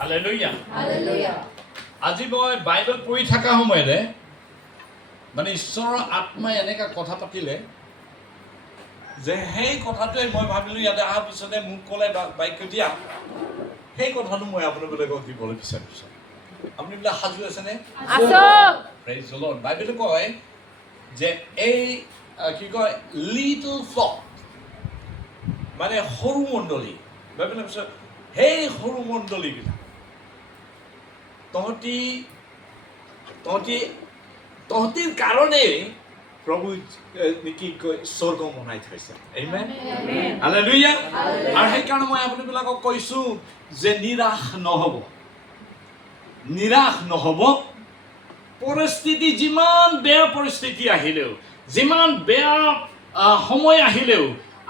Hallelujah Hallelujah. আজি মই Bible পঢ়ি থকা সময়তে মানে ঈশ্বৰৰ আত্মাই এনেকা কথা পাতিলে যে সেই কথাটোৱে মই ভাবিলোঁ ইয়াতে অহাৰ পিছতে মোক ক'লে বাক্য দিয়া সেই কথাটো মই আপোনালোকক দিবলৈ বিচাৰিছোঁ আপুনি বোলে সাজু আছেনে প্ৰেইজ দ্য লৰ্ড বাইবেলে কয় যে এই কি কয় লিটল ফ্লক মানে সৰু মণ্ডলী বাইবেলে কৈছে সেই সৰু মণ্ডলীবিলাক তহঁতিৰ কাৰণে প্ৰভু কি কয় স্বৰ্গ বনাই থৈছে আমেন হালেলুয়া আৰু সেইকাৰণে মই আপোনালোকক কৈছোঁ যে নিৰাশ নহ'ব পৰিস্থিতি যিমান বেয়া পৰিস্থিতি আহিলেও যিমান বেয়া সময় আহিলেও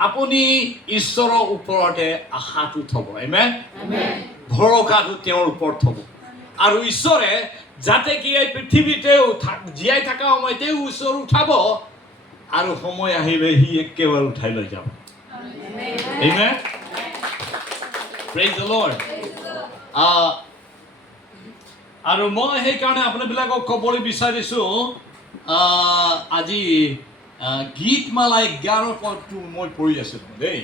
আপুনি ঈশ্বৰৰ ওপৰতে আশাটো থ'ব আমেন ভৰসাটো তেওঁৰ ওপৰত থ'ব আৰু ঈশ্বৰে যাতে কি এই পৃথিৱীতে জীয়াই থকা সময়তে ঈশ্বৰ উঠাব আৰু সময় আহিলে সি একেবাৰে উঠাই লৈ যাব আমেন প্ৰেইজ দ্য লৰ্ড আৰু মই সেইকাৰণে আপোনাবিলাকক ক'বলৈ বিচাৰিছোঁ আজি গীতমালা 11 পদটো মই পঢ়ি আছিলোঁ দেই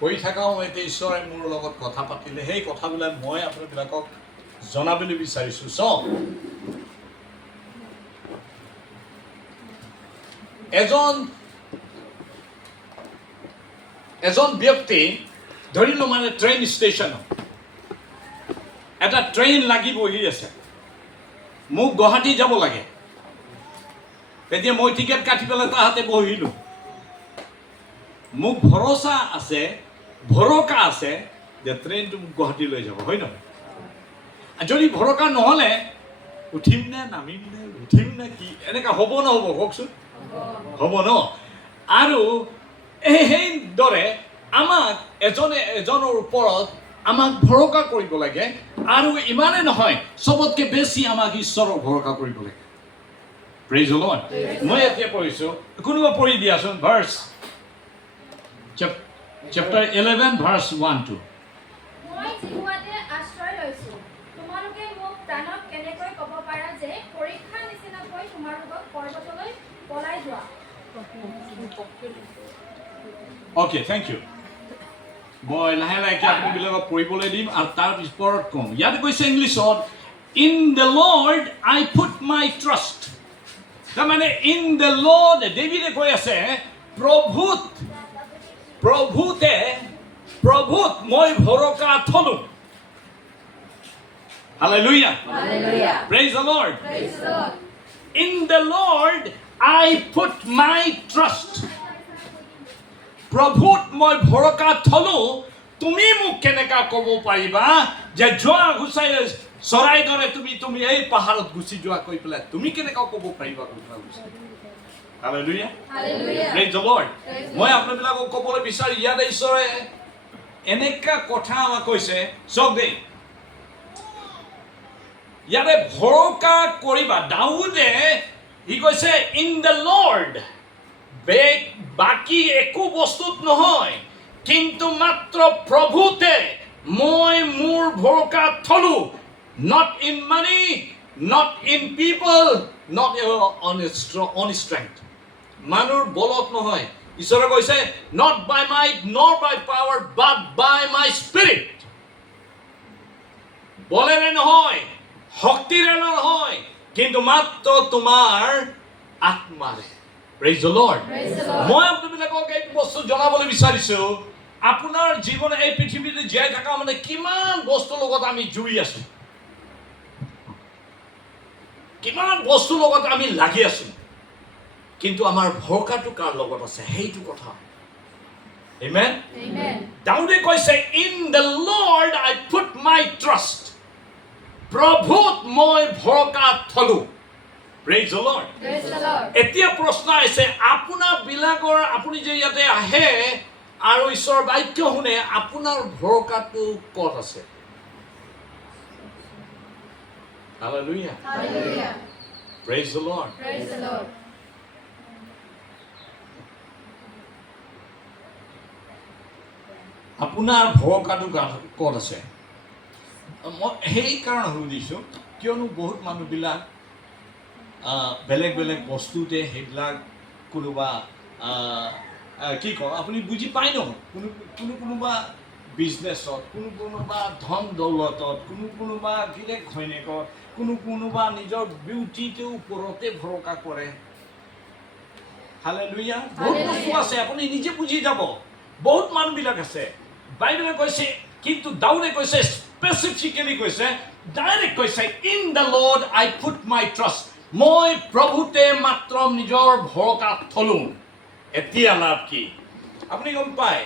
পঢ়ি থকা সময়তে ঈশ্বৰে মোৰ লগত কথা পাতিলে সেই কথাবিলাক মই আপোনাবিলাকক জনাবলৈ বিচাৰিছোঁ চাওক এজন ব্যক্তি ধৰি লওঁ মানে ট্ৰেইন ষ্টেচনত এটা ট্ৰেইন লাগি বহি আছে মোক গুৱাহাটী যাব লাগে তেতিয়া মই টিকেট কাটি পেলাই তাহাঁতে বহিলোঁ মোক ভৰসা আছে যে ট্ৰেইনটো মোক গুৱাহাটী লৈ যাব হয় নহয় যদি ভৰসা নহ'লে উঠিম নে নামিম নে উঠিম নে কি এনেকুৱা হ'ব নহ'ব কওকচোন হ'ব ন আৰু সেইদৰে আমাক এজনৰ ওপৰত আমাক ভৰসা কৰিব লাগে আৰু ইমানে নহয় চবতকৈ বেছি আমাক ঈশ্বৰৰ ভৰসা কৰিব লাগে প্ৰেইজ দ্য লৰ্ড মই এতিয়া পঢ়িছোঁ কোনোবা পঢ়ি দিয়াচোন ভাৰ্ছ চেপ্টাৰ 11 ভাৰ্ছ 1-2 মই জিহুৱাতে আশ্ৰয় লৈছোঁ তোমালোকে মোক প্ৰাণত কেনেকৈ ক'ব পাৰা যে পৰীক্ষা নিচিনাকৈ তোমালোকক পৰ্বতলৈ পলাই যোৱা অ'কে থেংক ইউ মই লাহে লাহেকৈ আপোনাবিলাকক পঢ়িবলৈ দিম আৰু তাৰ ওপৰত কম ইয়াত কৈছে ইংলিছত in the Lord I put my trust তাৰমানে ইন দ্য লৰ্ড ডেভিডে কৈ আছে প্ৰভুত মই ভৰসা থলোঁ hallelujah praise the Lord in the Lord I put my trust প্ৰভুত মই ভৰসা থলোঁ তুমি মোক কেনেকা ক'ব পাৰিবা যে যোৱা গুচাই চৰাই দৰে তুমি এই পাহাৰত গুচি যোৱা কৈ পেলাই তুমি কেনেকা ক'ব পাৰিবা হালেলুয়া প্ৰেইজ দ্য লৰ্ড মই আপোনালোকক ক'বলৈ বিচাৰোঁ ইয়াত ঈশ্বৰে এনেকা কথা আমাক কৈছে চাওক দেই ইয়াতে ভৰসা কৰিবা দাউদে সি কৈছে ইন দ্য লৰ্ড বাকী একো বস্তুত নহয় কিন্তু মাত্ৰ প্ৰভুতে মই মোৰ ভৰসা থলোঁ not in money not in people not on strength মানুহৰ বলত নহয় ঈশ্বৰে কৈছে not by might nor by power but by my spirit বলেৰে নহয় শক্তিৰে নহয় কিন্তু মাত্ৰ তোমাৰ আত্মাৰে praise the lord মই আপোনালোকক এই বস্তু জনাবলৈ বিচাৰিছোঁ আপোনাৰ জীৱন এই পৃথিৱীতে জীয়াই থকা মানে কিমান বস্তুৰ লগত আমি জুৰি আছোঁ কিমান বস্তুৰ লগত আমি লাগি আছোঁ কিন্তু আমাৰ ভৰসাটো কাৰ লগত আছে সেইটো কথা আমেন দাউদে কৈছে in the Lord I put my trust প্ৰভুত মই ভৰসা থলোঁ প্ৰেইজ দ্য লৰ্ড এতিয়া প্ৰশ্ন আহিছে আপুনি যে ইয়াতে আহে আৰু ঈশ্বৰৰ বাক্য শুনে আপোনাৰ ভৰসাটো ক'ত আছে Hallelujah. Hallelujah. Praise the Lord. Praise the Lord. আপোনাৰ ভৰসাটো ক'ত আছে মই সেইকাৰণে সুধিছোঁ কিয়নো বহুত মানুহবিলাক বেলেগ বেলেগ বস্তুতে সেইবিলাক কোনোবা কি কওঁ আপুনি বুজি পায় নহয় কোনোবা বিজনেছত কোনোবা ধন দৌলতত কোনোবা গিৰেক ঘৈণীয়েকত কোনোবা নিজৰ বিউটিটোৰ ওপৰতে ভৰসা কৰে হালেলুয়া বহুত বস্তু আছে আপুনি নিজে বুজি যাব বহুত মানুহবিলাক আছে বাইবেলে কৈছে কিন্তু দাউদে কৈছে স্পেচিফিকেলি কৈছে ডাইৰেক্ট কৈছে in the Lord I put my trust মই প্ৰভুতে মাত্ৰ নিজৰ ভৰসা থলোঁ এতিয়া লাভ কি আপুনি গম পায়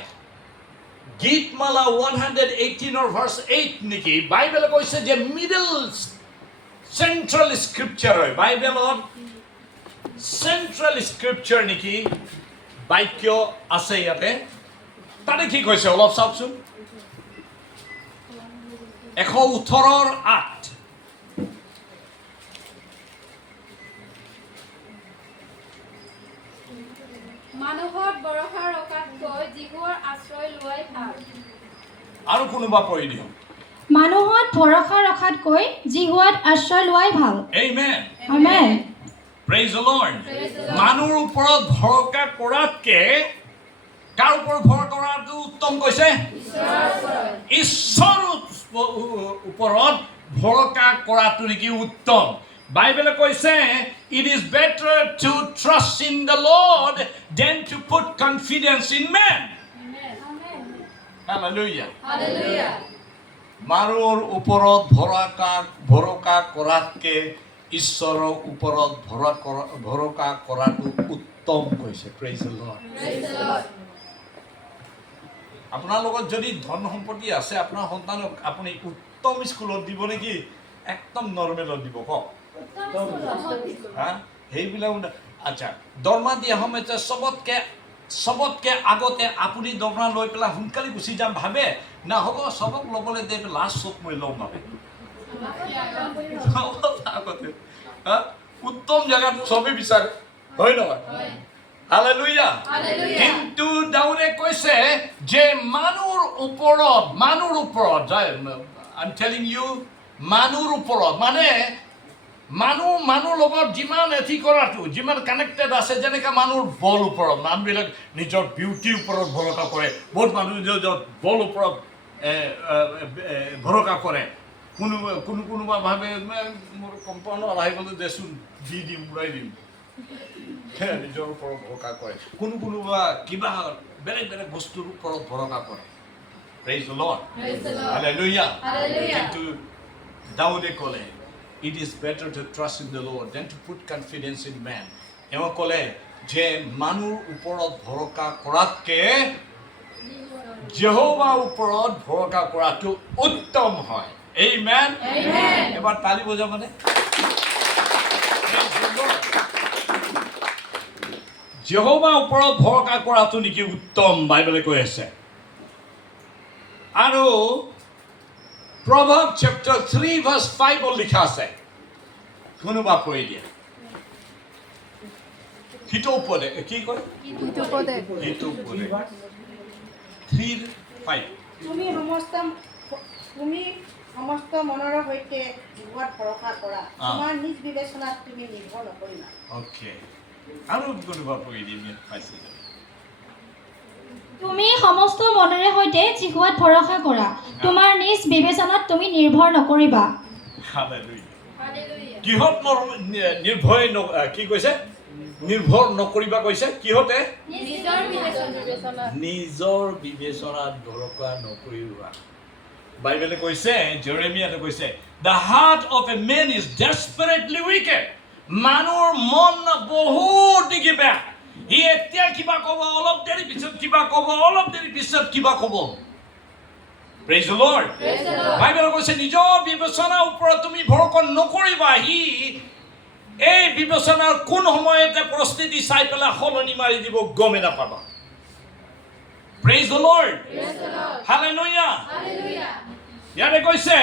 গীতমালা 118 ভাৰ্চ 8 নেকি বাইবেলে কৈছে যে মিডল চেন্ট্ৰেল স্ক্ৰিপচাৰ হয় বাইবেলত চেন্ট্ৰেল স্ক্ৰিপচাৰ নেকি বাক্য আছে ইয়াতে তাতে কি কৈছে অলপ চাওকচোন 118:8 মানুহত ভৰসা ৰখাতকৈ যিহুৰ আশ্ৰয় লোৱাই ভাল আৰু কোনোবা পঢ়ি দিয়ক মানুহত ভৰসা ৰখাতকৈ যিহুৱাত আশ্ৰয় লোৱাই ভাল আমেন আমেন প্ৰেইজ দ্য লৰ্ড মানুহৰ ওপৰত ভৰসা কৰাতকে কাৰ ওপৰত ভৰসা কৰাটো উত্তম কৈছে ঈশ্বৰৰ ওপৰত ভৰসা কৰাটো নেকি উত্তম বাইবেলে কৈছে it is better to trust in the Lord than to put confidence in man hallelujah মানুহৰ ওপৰত ভৰসা কৰাতকে ঈশ্বৰৰ ওপৰত ভৰসা কৰাটো উত্তম কৈছে প্ৰেইজ দ্য লৰ্ড আপোনাৰ লগত যদি ধন সম্পত্তি আছে আপোনাৰ সন্তানক আপুনি উত্তম স্কুলত দিব নেকি একদম নৰ্মেলত দিব কওক সেইবিলাক আচ্ছা দৰমহা দিয়া সময়তে চবতকে আগতে আপুনি দৰমহা লৈ পেলাই সোনকালে গুচি যাম ভাবে না হ'ব চবক ল'বলৈ দে লাষ্ট চব মই ল'ম ভাবে আগতে উত্তম জেগাত চবেই বিচাৰে হয় নহয় হালেলুয়া কিন্তু দাউদে কৈছে যে মানুহৰ ওপৰত আই এম টেলিং ইউ মানুহৰ ওপৰত মানে মানুহ লগত যিমান এথি কৰাটো যিমান কানেক্টেড আছে যেনেকৈ মানুহৰ বল ওপৰত মানুহবিলাক নিজৰ বিউটিৰ ওপৰত ভৰসা কৰে বহুত মানুহ নিজৰ বল ওপৰত ভৰসা কৰে কোনোবা ভাবে মোৰ কম্পাউণ্ডত আহি গ'লে দেচোন দি দিম উৰাই দিম নিজৰ ওপৰত ভৰসা কৰে কোনোবা কিবা বেলেগ বেলেগ বস্তুৰ ওপৰত ভৰসা কৰে প্ৰেইজ দ্য লৰ্ড হালেলুয়া কিন্তু দাউদে ক'লে it is better to trust in the Lord than to put confidence in man এওঁ ক'লে যে মানুহৰ ওপৰত ভৰসা কৰাতকে যেহোৱাৰ ওপৰত ভৰসা কৰাটো উত্তম হয় আমেন এবাৰ তালি বজাবনে যেহোৱাৰ ওপৰত ভৰসা কৰাটো নেকি উত্তম বাইবেলে কৈ আছে আৰু Proverbs chapter 3 verse 5 লিখা আছে কোনোবা পঢ়ি দিয়া হিতোপদে কি কয় হিতোপদে 3:5 তুমি সমস্ত মনৰ সৈতে জীৱনত ভৰসা কৰা তোমাৰ নিজ বিবেচনাত তুমি নিৰ্ভৰ নকৰিবা ওকে আৰু কোনোবা পঢ়ি দিম পাইছে তুমি সমস্ত মনেৰে সৈতে যিহুৱাত ভৰসা কৰা তোমাৰ নিজ বিবেচনাত তুমি নিৰ্ভৰ নকৰিবা হালেলুয়া কিহত নিৰ্ভয় কি কৈছে নিৰ্ভৰ নকৰিবা কৈছে কিহতে নিজৰ বিবেচনাত ভৰসা নকৰিবা বাইবেলে কৈছে জেৰেমিয়াতে কৈছে the heart of a man is desperately wicked মানুহৰ মন বহুত নেকি বেয়া সি এতিয়া কিবা ক'ব অলপ দেৰি পিছত কিবা ক'ব অলপ দেৰি পিছত কিবা ক'ব Praise the Lord. বাইবেলে কৈছে নিজৰ বিবেচনাৰ ওপৰত তুমি ভৰসা নকৰিবা সি এই বিবেচনাৰ কোন সময়তে পৰিস্থিতি চাই পেলাই সলনি মাৰি দিব গমে নাপাবা Praise the Lord. Hallelujah. ইয়াতে কৈছে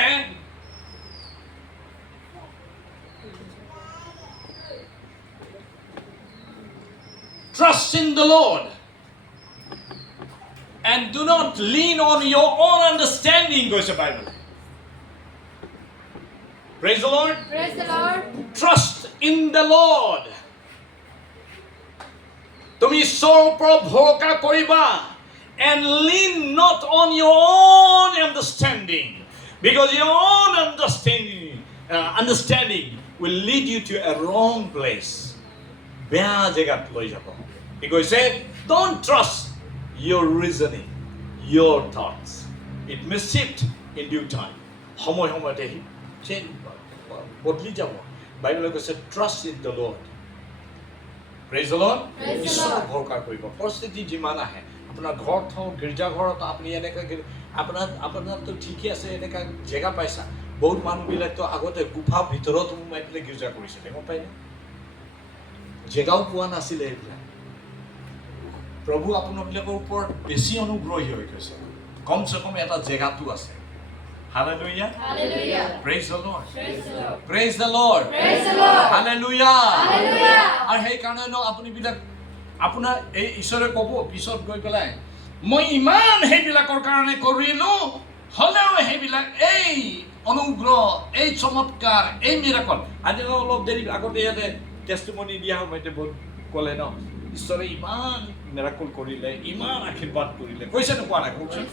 Trust in the Lord and do not lean on your own understanding, goes the Bible. Praise the Lord. Praise the Lord. Trust in the Lord. তুমি ঈশ্বৰৰ ওপৰত ভৰসা কৰিবা and lean not on your own understanding, because your own understanding will lead you to a wrong place. বেয়া জেগাত লৈ যাব। He কৈছে, don't trust your reasoning, your thoughts. It may shift in due time. সময়তে বদলি যাব। বাইবেলে কৈছে, trust in the Lord. Praise the Lord. ঈশ্বৰৰ ভৰসা কৰিব। পৰিস্থিতি যিমান আহে, আপোনাৰ ঘৰত হওক, গীৰ্জাঘৰত আপুনি এনেকৈ আপোনাৰতো ঠিকেই আছে, এনেকুৱা জেগা পাইছা। বহুত মানুহবিলাকতো আগতে গুফা ভিতৰত সোমাই পেলাই গীৰ্জা কৰিছিলে, গম পায়নে? জেগাও পোৱা নাছিলে এইবিলাক। প্ৰভু আপোনাবিলাকৰ ওপৰত বেছি অনুগ্ৰহী হৈ গৈছে। কমচে কম এটা জেগাটো আছে। Hallelujah. Hallelujah. Praise the Lord. Praise the Lord. Praise the Lord. Praise the Lord. Hallelujah. Hallelujah. আৰু সেইকাৰণে আপুনিবিলাক আপোনাৰ এই ঈশ্বৰে ক'ব পিছত গৈ পেলাই, মই ইমান সেইবিলাকৰ কাৰণে কৰিলোঁ, হ'লেও সেইবিলাক এই অনুগ্ৰহ, এই চমৎকাৰ, এই মিৰাকল। আজি অলপ দেৰি আগতে ইয়াতে টেষ্টিমনি দিয়া সময়তে বহুত ক'লে ন, ঈশ্বৰে ইমান মিৰাকল কৰিলে, ইমান আশীৰ্বাদ কৰিলে, কৈছে নে কোৱা নাই? কওকচোন।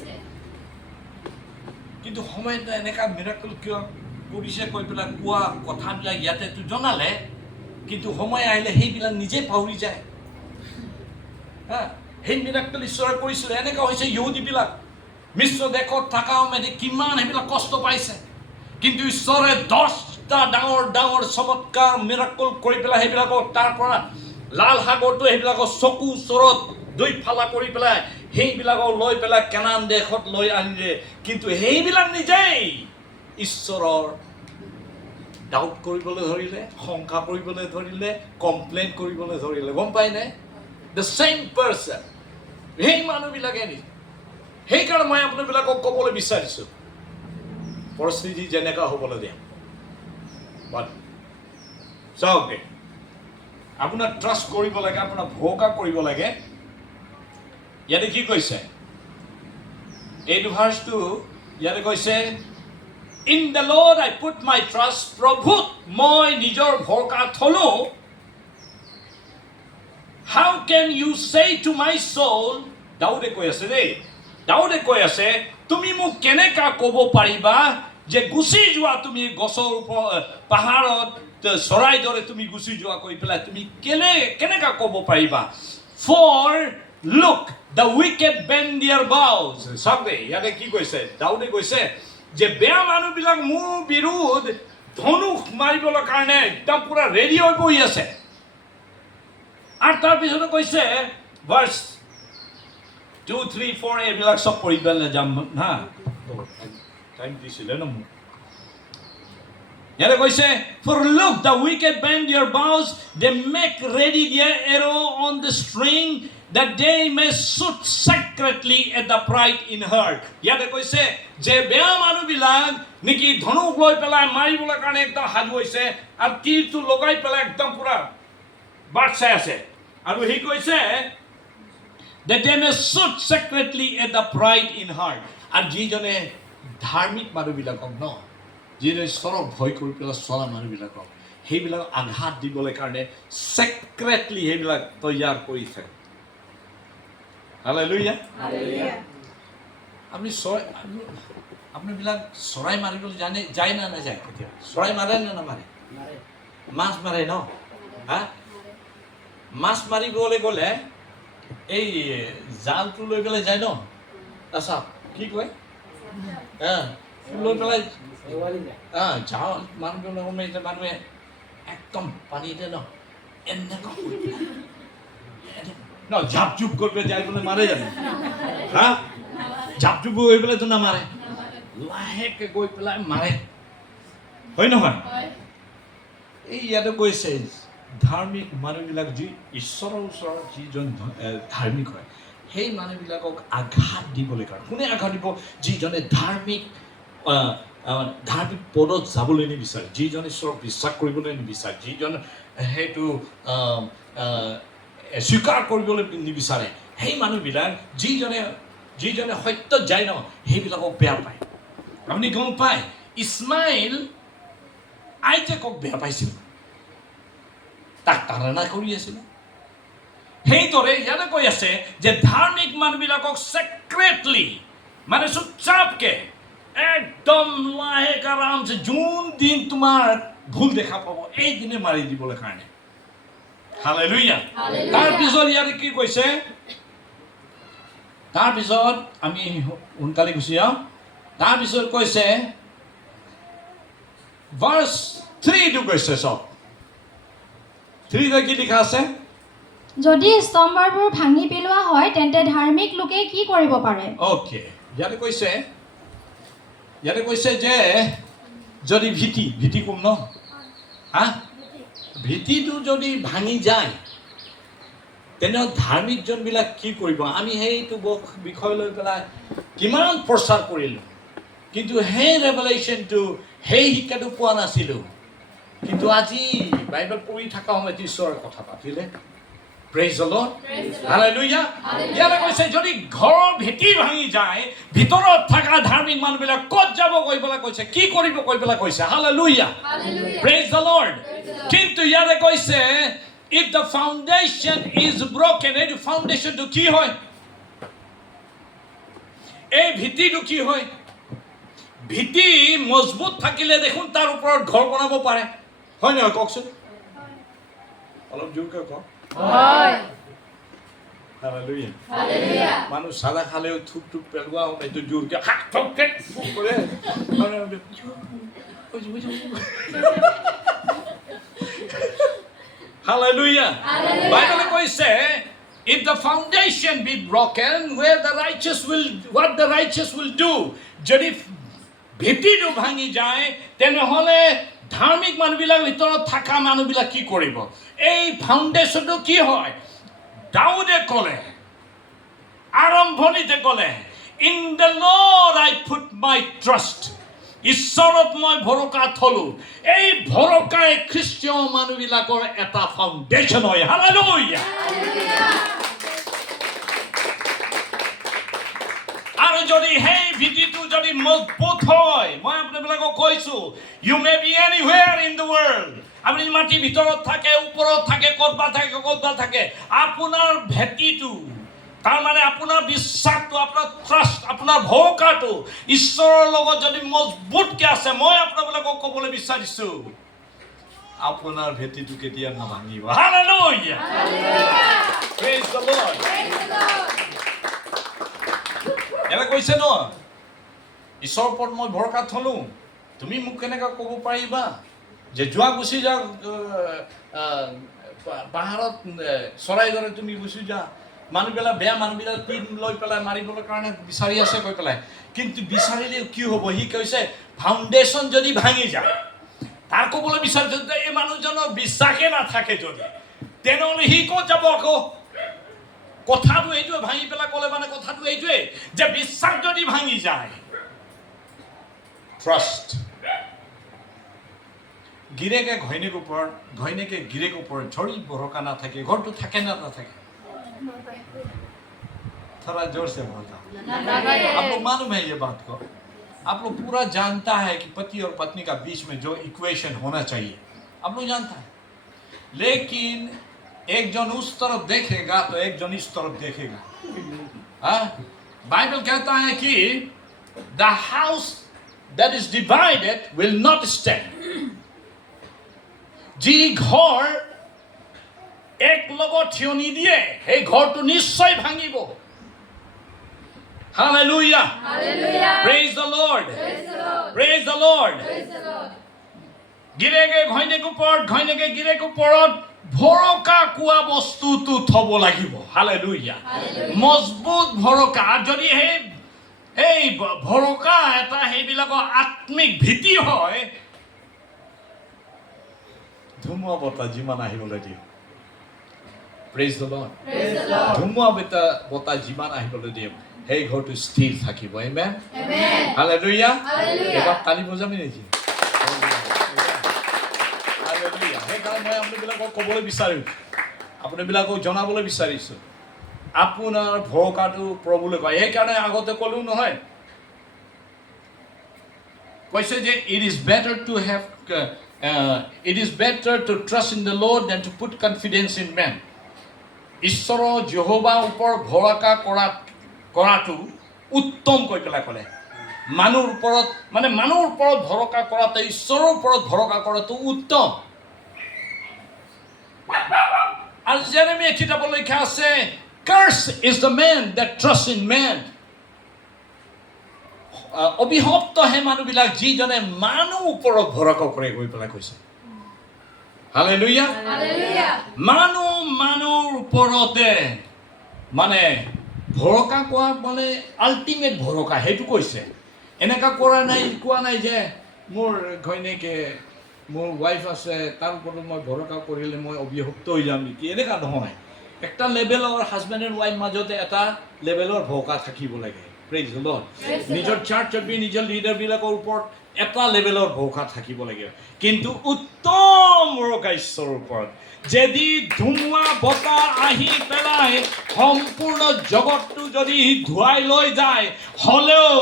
কিন্তু সময়ত এনেকুৱা মিৰাকল কিয় কৰিছে কৈ পেলাই কোৱা কথাবিলাক ইয়াতেতো জনালে, কিন্তু সময় আহিলে সেইবিলাক নিজে পাহৰি যায়। সেই মিৰাকল ঈশ্বৰে কৰিছিলে। এনেকুৱা হৈছে ইহুদীবিলাক মিশ্ৰ দেশত থকা সময়তে কিমান সেইবিলাক কষ্ট পাইছে, কিন্তু ঈশ্বৰে 10টা ডাঙৰ ডাঙৰ চমৎকাৰ মিৰাকল কৰি পেলাই সেইবিলাকক তাৰ পৰা লাল সাগৰটো সেইবিলাকৰ চকু ওচৰত দুই ফালা কৰি পেলাই সেইবিলাকক লৈ পেলাই কেনান দেশত লৈ আনিলে। কিন্তু সেইবিলাক নিজেই ঈশ্বৰৰ ডাউট কৰিবলৈ ধৰিলে, শংকা কৰিবলৈ ধৰিলে, কমপ্লেইন কৰিবলৈ ধৰিলে, গম পায়নে? দ্য চেম পাৰ্চন, সেই মানুহবিলাকে নি। সেইকাৰণে মই আপোনাবিলাকক ক'বলৈ বিচাৰিছোঁ, পৰিস্থিতি যেনেকুৱা হ'বলৈ দিয়া, চাওক দে, আপোনাৰ ট্ৰাষ্ট কৰিব লাগে, আপোনাৰ ভৰসা কৰিব লাগে। ইয়াতে কি কৈছে? এইটো ভাৰ্চটো ইয়াতে কৈছে, in the Lord I put my trust, প্ৰভুত মই নিজৰ ভৰসা থলোঁ। হাউ কেন ইউ চে টু মাই চ'ল, দাউদে কৈ আছে দেই, দাউদে কৈ আছে, তুমি মোক কেনেকা ক'ব পাৰিবা যে গুচি যোৱা, তুমি গছৰ ওপৰত পাহাৰত চৰাই দৰে তুমি গুচি যোৱা কৈ পেলাই তুমি কেনেকা ক'ব পাৰিবা? For look the wicked bend their bows. চাওক দেই, ইয়াতে কি কৈছে? দাউদে কৈছে যে বেয়া মানুহবিলাক মোৰ বিৰুদ্ধ ধনুষ মাৰিবলৈ কাৰণে একদম পুৰা ৰেডি হৈ বহি আছে। আৰু তাৰপিছতে কৈছে ভাৰ্চ 2, 3, 4 এইবিলাক চব পঢ়ি পেলাই যাম হা, টাইম দিছিলে ন মোক। ইয়াতে কৈছে, for look the wicked bend their bows, they make ready their arrow on the string, that they may shoot secretly at the pride in heart. ইয়াতে কৈছে যে বেয়া মানুহবিলাক নেকি ধনুক লৈ পেলাই মাৰিবলৈ কাৰণে একদম সাজু হৈছে, আৰু তীৰটো লগাই পেলাই একদম পুৰা বাট চাই আছে। আৰু সি কৈছে that they may shoot secretly at the pride in heart. আৰু যিজনে ধাৰ্মিক মানুহবিলাকক ন, যিজনে ঈশ্বৰক ভয় কৰি পেলাই চলা মানুহবিলাকক সেইবিলাক আঘাত দিবলৈ কাৰণে ছেক্ৰেটলি সেইবিলাক তৈয়াৰ কৰি থাকে। হালেলুয়া। আপোনাবিলাক চৰাই মাৰিবলৈ যায় না নাযায়? কেতিয়া চৰাই মাৰে নে নামাৰে? মাছ মাৰে ন? হা, মাছ মাৰিবলৈ গ'লে এই জালটো লৈ পেলাই যায় ন? আচ্ছা, কি কয়? লৈ পেলাই জাল মানুহবিলাক সোমাইছে, মানুহে একদম পানীতে ন এনেকুৱা ন ঝাপ ঝুপ কৰি পেলাই যাই পেলাই মাৰে জানো? হা, ঝাপ ঝুপ হৈ পেলাইতো নামাৰে, লাহেকে গৈ পেলাই মাৰে, হয় নহয়? এই ইয়াতে কৈছে ধাৰ্মিক মানুহবিলাক, যি ঈশ্বৰৰ ওচৰত যিজন ধাৰ্মিক হয়, সেই মানুহবিলাকক আঘাত দিবলৈ কাৰণে কোনে আঘাত দিব? যিজনে ধাৰ্মিক পদত যাবলৈ নিবিচাৰে, যিজনে ঈশ্বৰক বিশ্বাস কৰিবলৈ নিবিচাৰে, যিজনে সেইটো স্বীকাৰ কৰিবলৈ নিবিচাৰে, সেই মানুহবিলাক যিজনে সত্যত যায় ন, সেইবিলাকক বেয়া পায়। আপুনি গম পায় ইছমাইল আইজেকক বেয়া পাইছিল, তাক তাৰণা কৰি আছিল। সেইদৰে ইয়াতে কৈ আছে যে ধাৰ্মিক মানুহবিলাকক ছেক্ৰেটলি মানে চুপচাপকে একদম লাহেক আৰামছে যোন দিন তোমাৰ ভুল দেখা পাব এই দিনে মাৰি দিবলৈ কাৰণে। হালেলুয়া। তাৰপিছত ইয়াতে কি কৈছে, তাৰপিছত আমি সোনকালে গুচি যাওঁ। তাৰপিছত কৈছে ভাৰ্চ 3 কৈছে, চব 3 কি লিখা আছে? যদি স্তম্ভবোৰ ভাঙি পেলোৱা হয় তেন্তে ধাৰ্মিক লোকে কি কৰিব পাৰে? অ'কে, ইয়াতে কৈছে যে যদি ভীতি কম ন, হা, ভীতিটো যদি ভাঙি যায় তেনেহ'লে ধাৰ্মিক জনবিলাক কি কৰিব? আমি সেইটো বিষয় লৈ পেলাই কিমান প্ৰচাৰ কৰিলোঁ, কিন্তু সেই ৰেভেলেশ্যনটো, সেই শিক্ষাটো পোৱা নাছিলোঁ। কিন্তু আজি বাইবেল পঢ়ি থকা সময়ত ঈশ্বৰৰ কথা পাতিলে। Praise the lord, hallelujah. ইয়াতে কৈছে যদি ঘৰৰ ভেটি ভাঙি যায়, ভিতৰত থকা ধাৰ্মিক মানুহবিলাক ক'ত যাব কৈ পেলাই কৈছে, কি কৰিব কৈ পেলাই কৈছে। Hallelujah, praise the lord. কিন্তু ইয়াতে কৈছে if the foundation is broken, এই ফাউণ্ডেশ্যনটো কি হয়? এই ভিত্তিটো কি হয়? ভিত্তি মজবুত থাকিলে দেখোন তাৰ ওপৰত ঘৰ বনাব পাৰে, হয় নহয়? কওকচোন, অলপ জোৰকৈ কওক। হালেলুয়া। মানুহ চাদা খালেও থুপ পেলোৱা এইটো জোৰকে কৰে। Hallelujah. Bible কৈছে if the foundation be broken, what the righteous will do? যদি ভিত্তিটো ভাঙি যায় তেনেহ'লে ধাৰ্মিক মানুহবিলাক ভিতৰত থকা মানুহবিলাক কি কৰিব? এই ফাউণ্ডেশ্যনটো কি হয়? দাউদে ক'লে, আৰম্ভণিতে ক'লে, in the Lord I put my trust, ঈশ্বৰত মই ভৰসা থলোঁ। এই ভৰসাই খ্ৰীষ্টীয় মানুহবিলাকৰ এটা ফাউণ্ডেশ্যন হয়। হালেলুয়া। আৰু যদি সেই ভিত্তিটো যদি মজবুত হয়, মই আপোনালোকক কৈছোঁ, you may be anywhere in the world, আপুনি মাটিৰ ভিতৰত থাকে, ওপৰত থাকে, ক'ৰবাত থাকে, আপোনাৰ ভেটিটো, তাৰমানে আপোনাৰ বিশ্বাসটো, আপোনাৰ ট্ৰাষ্ট, আপোনাৰ ভৰসাটো ঈশ্বৰৰ লগত যদি মজবুতকৈ আছে, মই আপোনালোকক ক'বলৈ বিচাৰিছোঁ আপোনাৰ ভেটিটো কেতিয়া নাভাঙিব। Hallelujah, praise the Lord. এনে কৈছে ন, ঈশ্বৰৰ ওপৰত মই ভৰসা থলোঁ। তুমি মোক কেনেকৈ ক'ব পাৰিবা যে যোৱা গুচি যাওক পাহাৰত চৰাই দৰে তুমি গুচি যা, মানুহবিলাক বেয়া মানুহবিলাক পিন লৈ পেলাই মাৰিবলৈ কাৰণে বিচাৰি আছে কৈ পেলাই, কিন্তু বিচাৰিলেও কি হ'ব? সি কৈছে ফাউণ্ডেশ্যন যদি ভাঙি যায়, তাৰ ক'বলৈ বিচাৰিছে যে এই মানুহজনৰ বিশ্বাসেই নাথাকে যদি, তেনেহ'লে সি ক'ত যাব? আকৌ কথাটো এইটোৱে ভাঙি পেলাই ক'লে, মানে কথাটো এইটোৱে যে বিশ্বাস যদি ভাঙি যায়, ট্ৰাষ্ট। গিৰেকে ঘৈণীয়েকৰ ওপৰত, ঘৈণীয়েকে গিৰেকৰ ওপৰত ঝৰি ভৰসা নাথাকে, ঘৰটো থাকে না নাথাকে? थोड़ा जोर से बोलता हूँ। आप लोग मालूम है ये बात को, आप लोग पूरा जानता है कि पति और पत्नी का बीच में जो इक्वेशन होना चाहिए, आप लोग जानता है। लेकिन एक जन उस तरफ देखेगा तो एक जन इस तरफ देखेगा। बाइबल कहता है कि the house that is divided will not stand. যি ঘৰ এক লগত থিয় নিদিয়ে সেই ঘৰটো নিশ্চয় ভাঙিব। Hallelujah. Praise the Lord. Praise the Lord. গিৰেকে ঘৈণীয়েকৰ ওপৰত, ঘৈণীয়েকে গিৰেকৰ ওপৰত ভৰসা কোৱা বস্তুটো থব লাগিব। Hallelujah. মজবুত ভৰসা। যদি সেই ভৰসা এটা সেইবিলাকৰ আত্মিক ভীতি হয়, ধুমুহা বতাহ যিমান আহিবলৈ দিয়ে, প্ৰেইজ দ্য লৰ্ড, ধুমুহা বতাহ যিমান আহিবলৈ দিয়ে সেই ঘৰটো স্থিৰ থাকিব। আমেন, হালেলুয়া। এবাৰ তালি বজামি নেকি? হালেলুয়া। সেইকাৰণে মই আপোনালোকক ক'বলৈ বিচাৰিছোঁ, আপোনালোকক জনাবলৈ বিচাৰিছোঁ, আপোনাৰ ভৰসাটো প্ৰভুলৈ কয়। সেইকাৰণে আগতে ক'লোঁ নহয়, কৈছে যে it is better to trust in the Lord than to put confidence in man. ঈশ্বৰৰ যহোৱাৰ ওপৰত ভৰসা কৰাটো উত্তম কৈ পেলাই ক'লে। মানুহৰ ওপৰত ভৰসা কৰাটো, ঈশ্বৰৰ ওপৰত ভৰসা কৰাটো উত্তম। আৰু জেৰেমিয়া কিতাপত লিখা আছে, Cursed is the man that trusts in man. অভিশপ্ত হে মানুহবিলাক যিজনে মানুহ ওপৰত ভৰসা কৰে গৈ পেলাই কৈছে। হালেলুয়া। মানুহৰ ওপৰতে মানে ভৰসা কৰা মানে আল্টিমেট ভৰসা, সেইটো কৈছে। এনেকা কোৱা নাই যে মোৰ ঘৈণীয়েকে মোৰ ৱাইফ আছে তাৰ ওপৰত মই ভৰসা কৰিলে মই অভিশপ্ত হৈ যাম নেকি, এনেকা নহয়। একটা লেভেলৰ হাজবেণ্ড এণ্ড ৱাইফ মাজতে এটা লেভেলৰ ভৰসা থাকিব লাগে। Praise the lord. নিজৰ চাৰ্চত নিজৰ লিডাৰবিলাকৰ ওপৰত এটা লেভেলৰ ভৰসা থাকিব লাগে, কিন্তু উত্তম ভৰসা ঈশ্বৰৰ ওপৰত। যদি ধুমুহা বতাহ আহি পেলাই সম্পূৰ্ণ জগতটো যদি ধুৱাই লৈ যায়, হ'লেও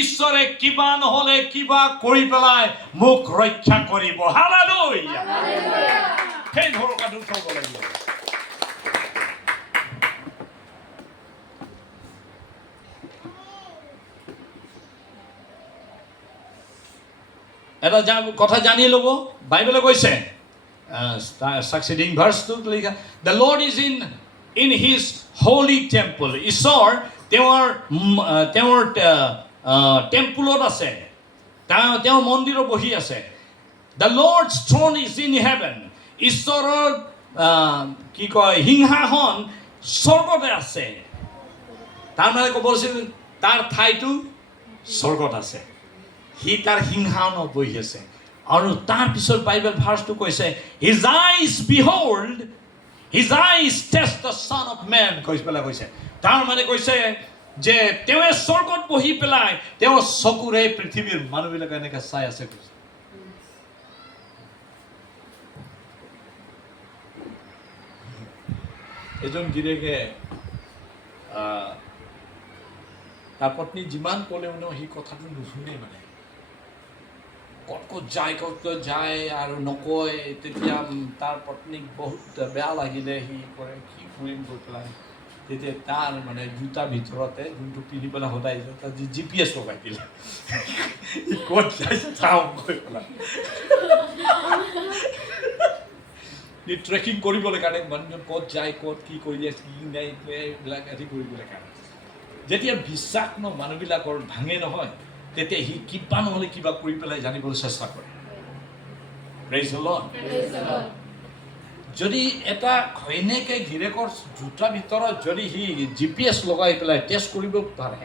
ঈশ্বৰে কিবা নহ'লে কিবা কৰি পেলাই মোক ৰক্ষা কৰিব। হালেলুয়া। সেই ভৰসাটো থ'ব লাগিব। এটা কথা জানি ল'ব, বাইবেলে কৈছে succeeding verse-টোত লিখা, The Lord is in his holy temple. ঈশ্বৰ তেওঁৰ টেম্পুলত আছে, তেওঁৰ মন্দিৰত বহি আছে। The Lord's throne is in heaven. ঈশ্বৰৰ কি কয় সিংহাসন স্বৰ্গতে আছে। তাৰমানে ক'ব লাগিছিল তাৰ ঠাইটো স্বৰ্গত আছে, সি তাৰ সিংহাসনত বহি আছে। আৰু তাৰ পিছত বাইবেল ভাৰ্চটো কৈছে, His eyes test the Son of Man কৈ পেলাই কৈছে। তাৰমানে কৈছে যে তেওঁৱে স্বৰ্গত বহি পেলাই তেওঁৰ চকুৰে পৃথিৱীৰ মানুহবিলাক এনেকৈ চাই আছে কৈছে। এজন গিৰিয়েকে তাৰ পত্নী যিমান ক'লেও সি কথাটো নুশুনে, মানে ক'ত যায় আৰু নকয়। তেতিয়া তাৰ পত্নীক বহুত বেয়া লাগিলে, সি কৰে কি কৰিম গৈ পেলাই। তেতিয়া তাৰ মানে জোতাৰ ভিতৰতে যোনটো পিন্ধি পেলাই সদায় তাত GPS লগাই দিলে, ক'ত যায় চাওঁ গৈ পেলাই। ট্ৰেকিং কৰিবলৈ কাৰণে মানুহজন ক'ত যায়, ক'ত কি কৰি আছে, কি নাই, এইবিলাক আদি কৰিবলৈ কাৰণে। যেতিয়া বিশ্বাস মানুহবিলাকৰ ভাঙে নহয়, তেতিয়া সি কিবা নহ'লে কিবা কৰি পেলাই জানিবলৈ চেষ্টা কৰে। Praise the lord. যদি এটা ঘৈণীয়েকে গিৰিয়েকৰ জোতাৰ ভিতৰত যদি সি GPS লগাই পেলাই টেষ্ট কৰিব পাৰে,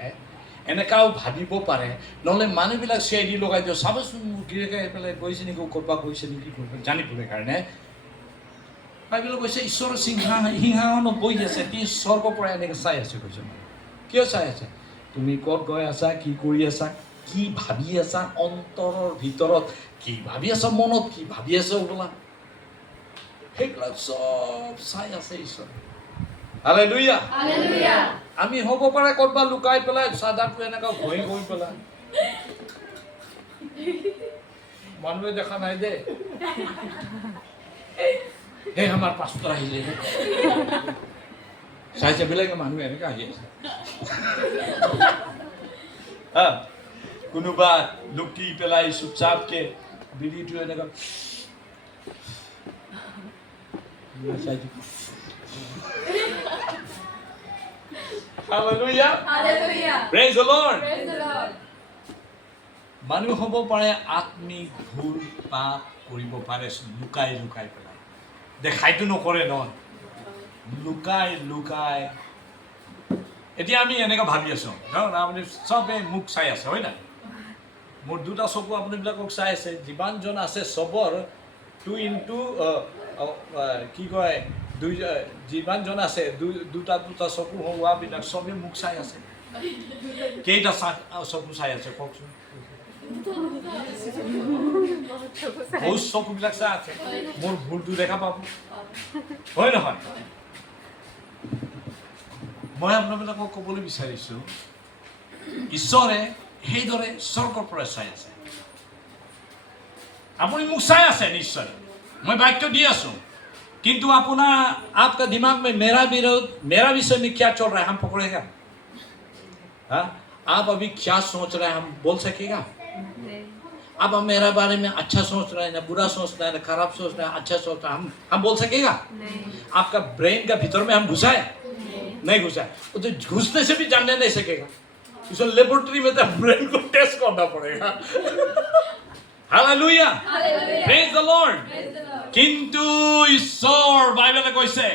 এনেকাও ভাবিব পাৰে, নহ'লে মানুহবিলাক CID লগাই দিওঁ, চাবচোন মোৰ গিৰিয়েকে আহি পেলাই গৈছে নেকি, ক'ৰবাত গৈছে নেকি জানিবলৈ কাৰণে। বাইবেলে কৈছে ঈশ্বৰৰ সিংহাসনত বহি আছে, সি স্বৰ্গৰ পৰা এনেকৈ চাই আছে কৈছে। কিয় চাই আছে? তুমি ক'ত গৈ আছা, কি কৰি আছা, কি ভাবি আছা, অন্তৰৰ ভিতৰত কি ভাবি আছা, মনত কি ভাবি আছা বোলা, সেইবিলাক চব চাই আছে ঈশ্বৰ। হালেলুয়া। আমি হ'ব পাৰে ক'ৰবাত লুকাই পেলাই চাদাটো এনেকুৱা ঘঁহি পেলাই, মানুহে দেখা নাই দে, সেই আমাৰ পাষ্টাৰ আহিলে চাইছে বেলেগে মানুহে এনেকৈ আহি আছে। কোনোবা লুকি পেলাই চুপচাপকে বিড়িটো এনেকুৱা Hallelujah. Praise the Lord. মানুহ হ'ব পাৰে আত্মিক ভুল পাপ কৰিব পাৰে লুকাই পেলাই, দেখাইতো নকৰে নহয়, লুকাই। এতিয়া আমি এনেকৈ ভাবি আছোঁ, আপুনি চবে মোক চাই আছে, হয় নাই? মোৰ দুটা চকু আপোনাবিলাকক চাই আছে, যিমানজন আছে চবৰ 2 into কি কয় যিমানজন আছে দুটা চকু হোৱাবিলাক চবে মোক চাই আছে। কেইটা চকু চাই আছে কওকচোন? বহুত চকুবিলাক চাই আছে, মোৰ ভুলটো দেখা পাব, হয় নহয়? মই আপোনালোকক ক'বলৈ বিচাৰিছোঁ, ঈশ্বৰে সেইদৰে স্বৰ্গৰ পৰা চাই আছে। আপুনি মোক চাই আছে নিশ্চয়, মই বাক্য দি আছোঁ। किंतु अपना आपका दिमाग में मेरा विषय में क्या चल रहा है हम पकड़ेगा? हाँ, आप अभी क्या सोच रहे हैं हम बोल सकेगा? अब हम मेरा बारे में अच्छा सोच रहे हैं ना बुरा सोच रहे हैं ना खराब सोच रहे हैं अच्छा सोच रहे हैं हम बोल सकेगा? आपका ब्रेन का भीतर में हम घुसाए? नहीं घुसाए, वो तो घुसने से भी जानने नहीं सकेगा। इसको लेबोरेटरी में तो ब्रेन को टेस्ट करना पड़ेगा। Hallelujah, praise the Lord. किंतु ईश्वर बाइबले কৈছে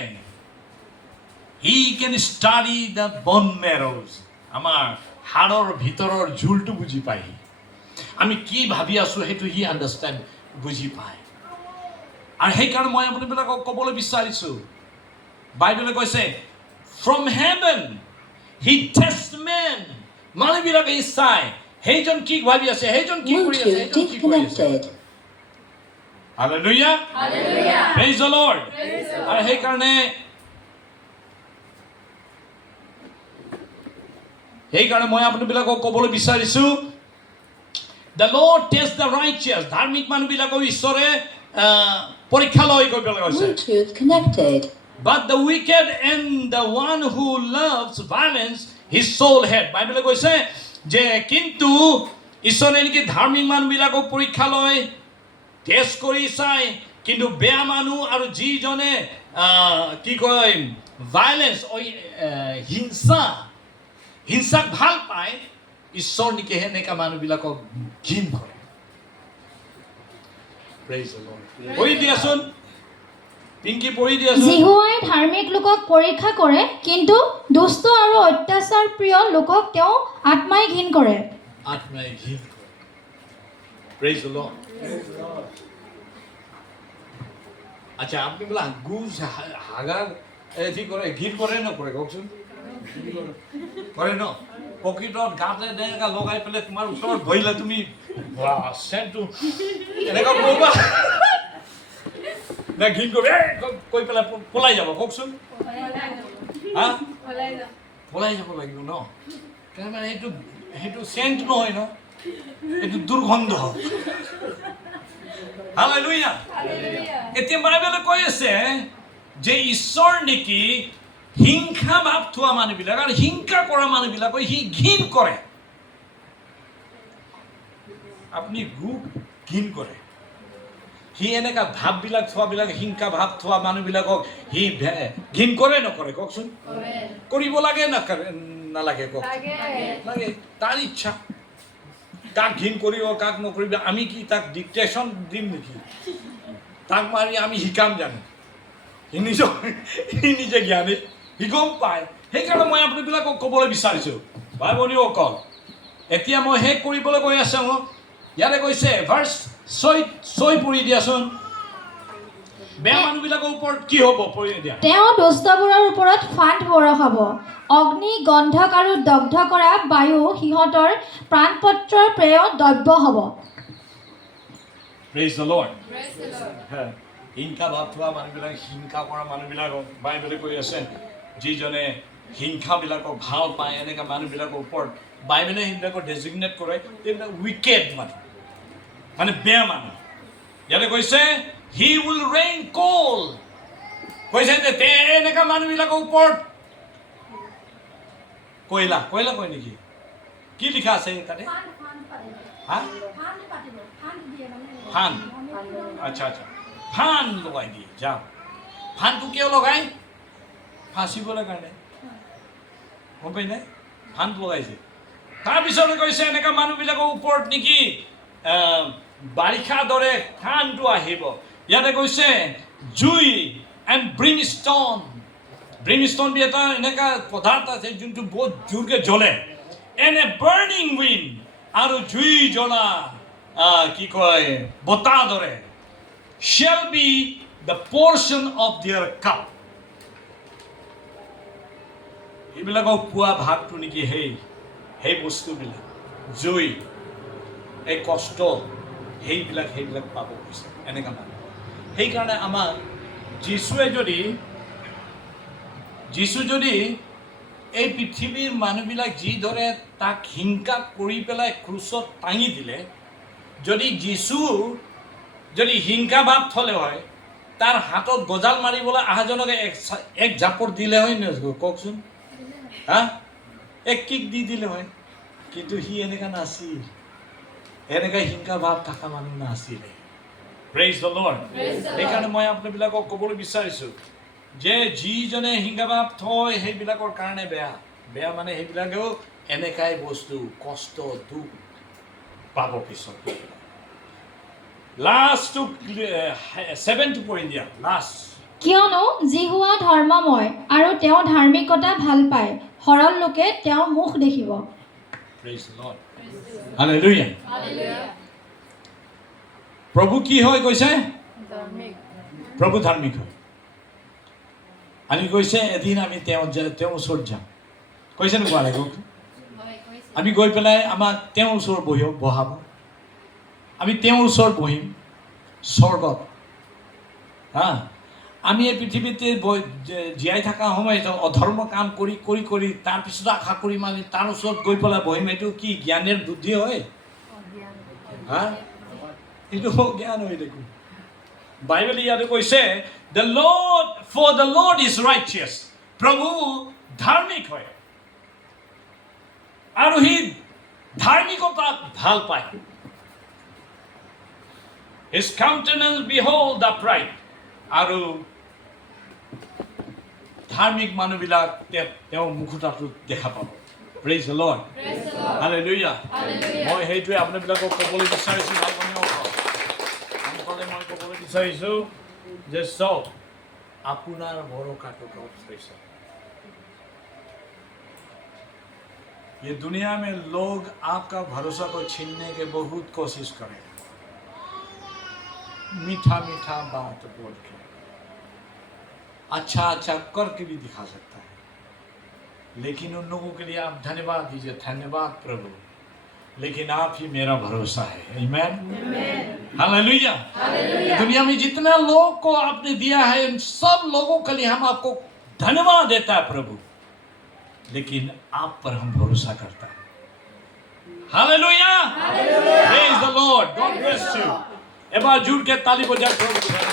he can study the bone marrows, আমাৰ হাড়ৰ ভিতৰৰ ঝুলটো বুজি পায়। আমি কি ভাবি আছো সেইটো হি আন্ডাৰষ্টেণ্ড বুজি পায়। আৰু সেইকাৰণে মই আপোনালোকক ক'বলৈ বিচাৰিছো বাইবেলে কৈছে from heaven he tests men, মানুহবিলাকে চায় সেইজন কি ভাবি আছে, সেইজন কি কৰি আছে, সেইজন কি কৰি আছে। Hallelujah. Hallelujah. Praise the Lord. আৰু সেইকাৰণে মই আপোনালোকক ক'বলৈ বিচাৰিছো the Lord tests the righteous, ধাৰ্মিক মানুহবিলাকক ঈশ্বৰে পৰীক্ষা লয় কৈ পেলাই কৈছে। Bluetooth connected. But the wicked and the one who loves violence his soul hate, বাইবেলে কৈছে যে কিন্তু ঈশ্বৰে নেকি ধাৰ্মিক মানুহবিলাকক পৰীক্ষা লয়, টেষ্ট কৰি চায়, কিন্তু বেয়া মানুহ আৰু যিজনে কি কয় ভাইলেন্স হিংসাক ভাল পায় ঈশ্বৰ নেকি সেনেকা মানুহবিলাকক ঘিণ কৰে। পঢ়ি দিয়াচোন পিংকি, পঢ়ি দিয়াচোন। জিহুৱাই ধাৰ্মিক লোকক পৰীক্ষা কৰে, কিন্তু দুষ্ট আৰু অত্যাচাৰ প্ৰিয় লোকক তেওঁ আত্মাই ঘিণ কৰে। আত্মাই ঘিণ কৰে। Praise the lord. আচ্ছা, আপনি বলে গুজ হাগা এটি কৰে ঘিণ কৰে নকৰে কওকচোন? কৰে ন? পকেটত গাতে এনেকা লগাই পেলাই তোমাৰ ওচৰত বহিলে তুমি চেণ্টটো এনেকা ক'বা না ঘিণ কৰি কৈ পেলাই পলাই যাব কওকচোন? হা, পলাই যাব লাগিব ন? তাৰমানে সেইটো চেণ্ট নহয় ন, এইটো দুৰ্গন্ধ। হালেলুয়া। এতিয়া বাইবেলে কৈ আছে যে ঈশ্বৰ নেকি হিংসা ভাৱ থোৱা মানুহবিলাক আৰু হিংসা কৰা মানুহবিলাকক সি ঘিণ কৰে। আপুনি ঘিণ কৰে। সি এনেকা ভাৱবিলাক থোৱাবিলাক হিংসা ভাৱ থোৱা মানুহবিলাকক সি ঘিণ কৰে নকৰে কওকচোন? কৰিব লাগে নালাগে কওক? লাগে, তাৰ ইচ্ছা। কাক ঘিণ কৰিব কাক নকৰিব আমি কি তাক ডিক্টেশ্যন দিম নেকি? তাক মাৰি আমি শিকাম জানো? সি নিজে জ্ঞানী, সি গম পায়। সেইকাৰণে মই আপোনালোকক ক'বলৈ বিচাৰিছোঁ ভাই ভনীসকল, এতিয়া মই শেষ কৰিবলৈ গৈ আছোঁ। ইয়াতে কৈছে ভাৰ্চ 6 পঢ়ি দিয়াচোন। বেয়া মানুহবিলাকৰ ওপৰত কি হ'ব পঢ়ি দিয়া। তেওঁ দুষ্টবোৰৰ ওপৰত ফাণ্ড বৰষাব, অগ্নি গন্ধক আৰু দগ্ধ কৰা বায়ু সিহঁতৰ প্ৰাণপত্ৰৰ প্ৰেয় দ্ৰব্য হ'ব। Praise the lord. হিংসা ভাৱ থোৱা মানুহবিলাক, হিংসা কৰা মানুহবিলাকক বাইবেলে কৈ আছে যিজনে হিংসাবিলাকক ভাল পায় এনেকুৱা মানুহবিলাকৰ ওপৰত বাইবেলে সেইবিলাকক ডেজিগনেট কৰে এইবিলাক উইকেড মানুহ, মানে বেয়া মানুহ। ইয়াতে কৈছে হি উইল ৰেইন কোল, কৈছে যে এনেকুৱা মানুহবিলাকৰ ওপৰত কয়লা কয় নেকি? কি লিখা আছে তাতে? হা, ফান। আচ্ছা আচ্ছা, ফান লগাই দিয়ে। যাওঁ, ফানটো কিয় লগাই? ফাঁচিবলৈ কাৰণে, গম পাই নাই? ফানটো লগাইছে। তাৰপিছতে কৈছে এনেকুৱা মানুহবিলাকৰ ওপৰত নেকি বাৰিষা দৰে ফানটো আহিব। ইয়াতে কৈছে জুই এণ্ড ব্ৰিমষ্টন। ব্ৰিমষ্টন বি এটা এনেকুৱা পদাৰ্থ আছে যোনটো বহুত জোৰকৈ জ্বলে। এনে বাৰ্ণিং উইণ্ড আৰু জুই জ্বলা কি কয় বতাহ দৰে shall be the portion of their cup. এইবিলাকক পোৱা ভাগটো নেকি সেই বস্তুবিলাক, জুই, এই কষ্ট, সেইবিলাক পাব কৈছে এনেকুৱা মানুহ। সেইকাৰণে আমাক যীশু যদি এই পৃথিৱীৰ মানুহবিলাক যিদৰে তাক হিংসা কৰি পেলাই ক্ৰুচত টাঙি দিলে, যদি যীশু যদি হিংসা ভাৱ থলে হয় তাৰ হাতত গজাল মাৰিবলৈ আহাজনক এক জাপৰ দিলে হয় নে কওকচোন হা এক কিক দি দিলে হয় কিন্তু সি এনেকা নাছিল এনেকা হিংসা ভাৱ থকা মানুহ নাছিলে প্ৰেইজ দ্য লৰ্ড সেইকাৰণে মই আপোনাবিলাকক ক'বলৈ বিচাৰিছোঁ যে যিজনে হিংসা ভাৱ থয় সেইবিলাকৰ কাৰণে বেয়া বেয়া মানে সেইবিলাকেও এনেকাই বস্তু কষ্ট দুখ পাব পিছত লাষ্ট টু 7 পঢ়ি দিয়া লাষ্ট কিয়নো জিহুৱা ধৰ্মময় আৰু তেওঁ ধাৰ্মিকতা ভাল পায় সৰল লোকে তেওঁৰ মুখ দেখিব প্ৰেইজ দ্য লৰ্ড হালেলুয়া প্ৰভু কি হয় কৈছে প্ৰভু ধাৰ্মিক হয় আমি কৈছে এদিন আমি তেওঁ ওচৰত যাম কৈছে নোকোৱা লাগিব আমি গৈ পেলাই আমাক তেওঁৰ ওচৰত বহাব আমি তেওঁৰ ওচৰত বহিম স্বৰ্গত হা আমি এই পৃথিৱীতে জীয়াই থকা সময়ত অধৰ্ম কাম কৰি কৰি কৰি তাৰপিছত আশা কৰিম আমি তাৰ ওচৰত গৈ পেলাই বহিম এইটো কি জ্ঞানের বুদ্ধি হয় হা এইটো জ্ঞান হয় দেখোন বাইবেল ইয়াতে কৈছে the lord for the lord is righteous প্ৰভু ধাৰ্মিক হয় আৰু সি ধাৰ্মিকতাক ভাল পায় his countenance behold the upright আৰু ধাৰ্মিক মানুহবিলাক তেওঁ মুখটাটো দেখা পাব প্ৰেইজ দ্য লৰ্ড হালেলুয়া মই সেইটোৱে আপোনাবিলাকক ক'বলৈ বিচাৰিছোঁ মই ক'বলৈ বিচাৰিছোঁ যে চব আপোনাৰ ভৰসাটো থৈছে ये दुनिया में लोग आपका भरोसा को छीनने के बहुत कोशिश करें मीठा मीठा बात बोल के अच्छा अच्छा करके भी दिखा सकता है लेकिन उन लोगों के लिए आप धन्यवाद दीजिए धन्यवाद प्रभु लेकिन आप ही मेरा भरोसा है आमीन हालेलुया दुनिया में जितना लोग को आपने दिया है इन सब लोगों के लिए हम आपको धन्यवाद देता है प्रभु लेकिन आप पर हम भरोसा करता है hallelujah praise the Lord God bless you एबार जुड़ के ताली बजा प्रभु